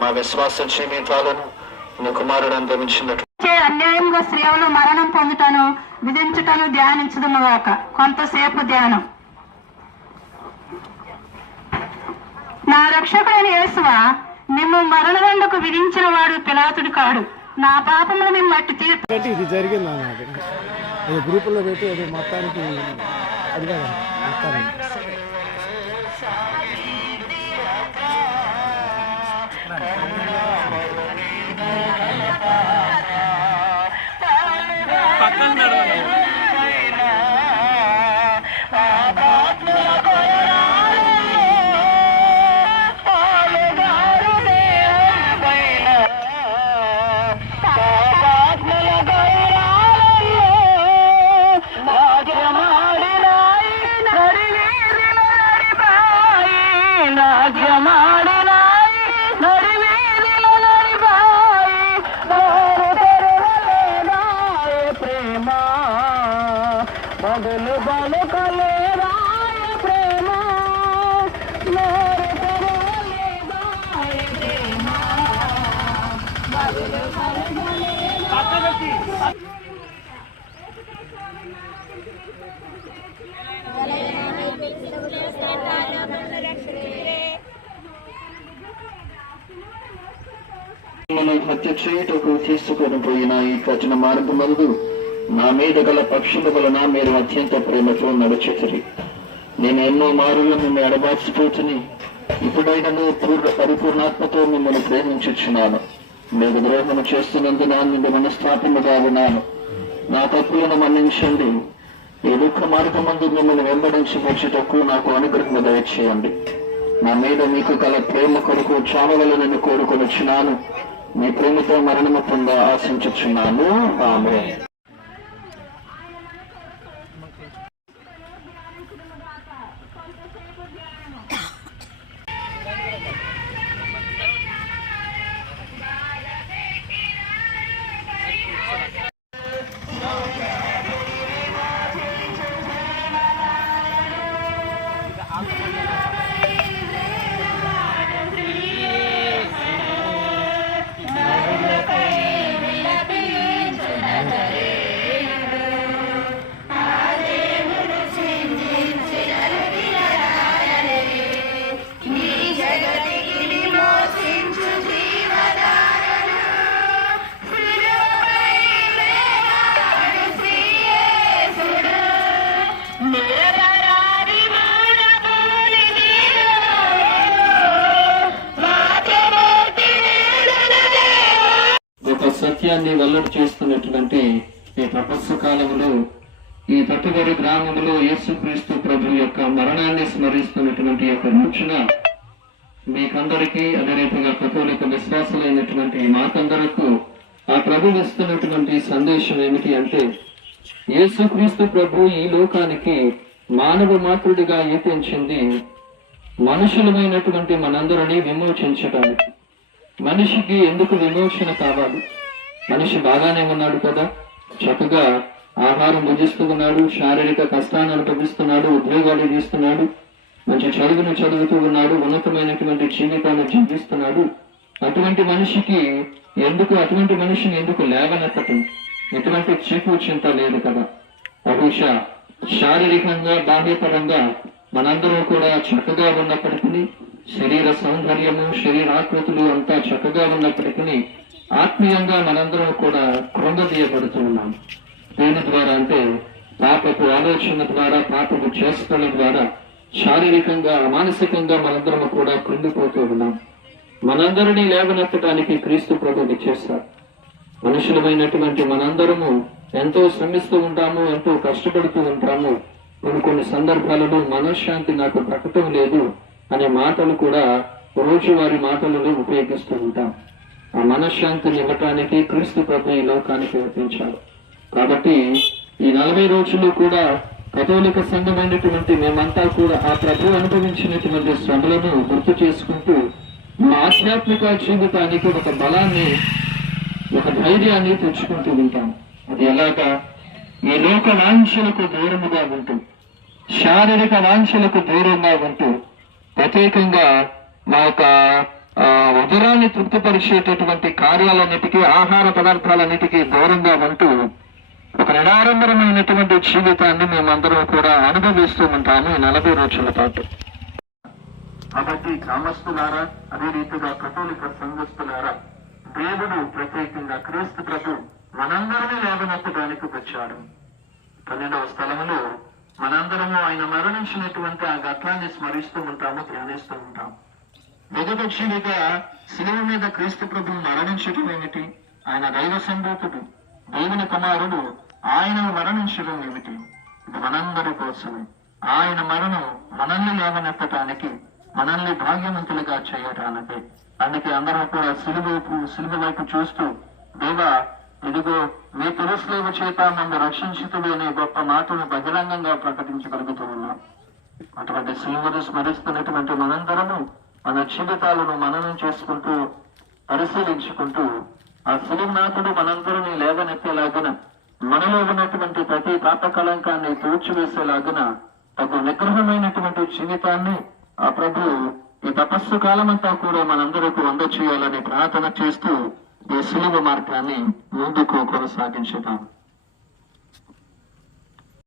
మా విశ్వాస జీవితాలను నీ కుమారుడు అందించినట్టు అన్యాయంగా స్త్రీలు మరణం పొందుటను విధించుటను ధ్యానించదుగాక. కొంతసేపు ధ్యానం. నా రక్షకుడైన యేసువా, నిన్ను మరణదండకు విధించిన వాడు పిలాతుడు కాడు. నా పాపములు మేము మట్టి తీర్పు. ఇది జరిగింది అన్నమాట. గ్రూపుల్లో పెట్టి అది మొత్తానికి అది కదా మొత్తానికి హత్య చేయుటకు తీసుకొని పోయిన ఈ కఠిన మార్గమందు నా మీద గల పక్షుల వలన మీరు అత్యంత ప్రేమతో నడుచుతరి. నేను ఎన్నో మారులు మిమ్మల్ని ఎడబార్చిపోతుని ఇప్పుడైనా పరిపూర్ణాత్మతో మిమ్మల్ని ప్రేమించుచున్నాను. మీకు ద్రోహము చేస్తున్నందున నిన్ను మనస్తాపముగా ఉన్నాను. నా తప్పులను మన్నించండి. ఈ దుఃఖ మార్గమందు మిమ్మల్ని వెంబడించి వచ్చేటకు నాకు అనుగ్రహము దయచేయండి. నా మీద మీకు గల ప్రేమ కొరకు చావవలనని కోరుకొనిచున్నాను. మీ ప్రేమతో మరణము పొంద ఆశించుచున్నాను. ఆమేన్. సత్యాన్ని వెల్లడి చేస్తున్నటువంటి ఈ తపస్సు కాలంలో ఈ తట్టుగరి గ్రామంలో యేసుక్రీస్తు ప్రభు యొక్క మరణాన్ని స్మరిస్తున్నటువంటి యొక్క రోజున మీకందరికీ అదే రీతిగా కథోలిక విశ్వాసులైనటువంటి మాకందరకు ఆ ప్రభు ఇస్తున్నటువంటి సందేశం ఏమిటి అంటే, యేసుక్రీస్తు ప్రభు ఈ లోకానికి మానవ మాతృడిగా యత్నించింది మనుషులమైనటువంటి మనందరినీ విమోచించడానికి. మనిషికి ఎందుకు విమోచన కావాలి? మనిషి బాగానే ఉన్నాడు కదా, చక్కగా ఆహారం భుజిస్తూ ఉన్నాడు, శారీరక కష్టాన్ని అనుభవిస్తున్నాడు, ఉద్యోగాలు తీస్తున్నాడు, మంచి చదువును చదువుతూ ఉన్నాడు, ఉన్నతమైనటువంటి జీవితాన్ని జీవిస్తున్నాడు. అటువంటి మనిషికి అటువంటి మనిషిని ఎందుకు లేవనెత్తటం? ఎటువంటి చీకు చింత లేదు కదా. బహుశా శారీరకంగా బాహ్యపరంగా మనందరూ కూడా చక్కగా ఉన్నప్పటికీ, శరీర సౌందర్యము శరీరాకృతులు అంతా చక్కగా ఉన్నప్పటికీ ఆత్మీయంగా మనందరం కూడా కృంగదీయబడుతూ ఉన్నాం. దేని ద్వారా అంటే పాపపు ఆలోచన ద్వారా, పాపపు చేష్టల ద్వారా శారీరకంగా మానసికంగా మనందరం కూడా కృంగిపోతూ ఉన్నాం. మనందరినీ లేవనెత్తడానికి క్రీస్తు ప్రభుని చేస్తారు. మనుషులమైనటువంటి మనందరము ఎంతో శ్రమిస్తూ ఉంటాము, ఎంతో కష్టపడుతూ ఉంటాము. కొన్ని సందర్భాలలో మనశ్శాంతి నాకు ప్రకటన లేదు అనే మాటలు కూడా రోజువారి మాటలలో ఉపయోగిస్తూ ఉంటాం. ఆ మనశ్శాంతిని ఇవ్వటానికి క్రీస్తు ప్రభు ఈ లోకానికి వివరించారు. కాబట్టి ఈ 40 రోజులు కూడా కథోలిక సంఘమైనటువంటి మేమంతా కూడా ఆ ప్రభు అనుభవించినటువంటి శ్రమలను గుర్తు చేసుకుంటూ మా ఆధ్యాత్మిక జీవితానికి ఒక బలాన్ని, ఒక ధైర్యాన్ని తెచ్చుకుంటూ ఉంటాం. అది ఎలాగా? ఈ లోక వాంఛలకు దూరముగా ఉంటూ, శారీరక వాంఛలకు దూరంగా ఉంటూ, ప్రత్యేకంగా మా యొక్క ఉదరాన్ని తృప్తిపరిచేటటువంటి కార్యాలన్నిటికీ, ఆహార పదార్థాలన్నిటికీ దూరంగా ఉంటూ ఒక నిరాడంబరమైనటువంటి జీవితాన్ని మేమందరం కూడా అనుభవిస్తూ ఉంటాము 40 రోజుల పాటు. కాబట్టి గ్రామస్తులారా, అదే రీతిగా కథోలిక సంఘస్థులారా, దేవుడు ప్రత్యేకంగా క్రీస్తు ప్రభు మనందరినీ లేవనెత్తడానికి వచ్చాడు. 12వ స్థలములో మనందరము ఆయన మరణించినటువంటి ఆ ఘట్టాన్ని స్మరిస్తూ ఉంటాము, ధ్యానిస్తూ ఉంటాం. మొదటి జీవిగా శిలువ మీద క్రీస్తు ప్రభు మరణించడం ఏమిటి? ఆయన దైవ సంభూతుడు, దేవుని కుమారుడు, ఆయన మరణించడం ఏమిటి? ఇది మనందరి కోసమే. ఆయన మరణం మనల్ని లేవనెత్తటానికి, మనల్ని భాగ్యవంతులుగా చేయటానికి. అందుకే అందరూ కూడా సిలువ వైపు చూస్తూ, దేవా ఇదిగో మీ తులసిలేవ చేత నన్ను రక్షించుతుడు అనే గొప్ప మాటను బహిరంగంగా ప్రకటించగలుగుతూ ఉన్నాం. అటువంటి సిలువను స్మరిస్తున్నటువంటి మనందరము మన జీవితాలను మననం చేసుకుంటూ, పరిశీలించుకుంటూ, ఆ సిలువనాథుడు మనందరినీ లేవనెత్తేలాగున, మనలో ఉన్నటువంటి ప్రతి పాపకలంకాన్ని తూర్చివేసేలాగున తగు నిగ్రహమైనటువంటి జీవితాన్ని ఆ ప్రభు ఈ తపస్సు కాలమంతా కూడా మనందరికీ అందచేయాలని ప్రార్థన చేస్తూ ఈ సిలువ మార్గాన్ని ముందుకు కొనసాగించుతాం.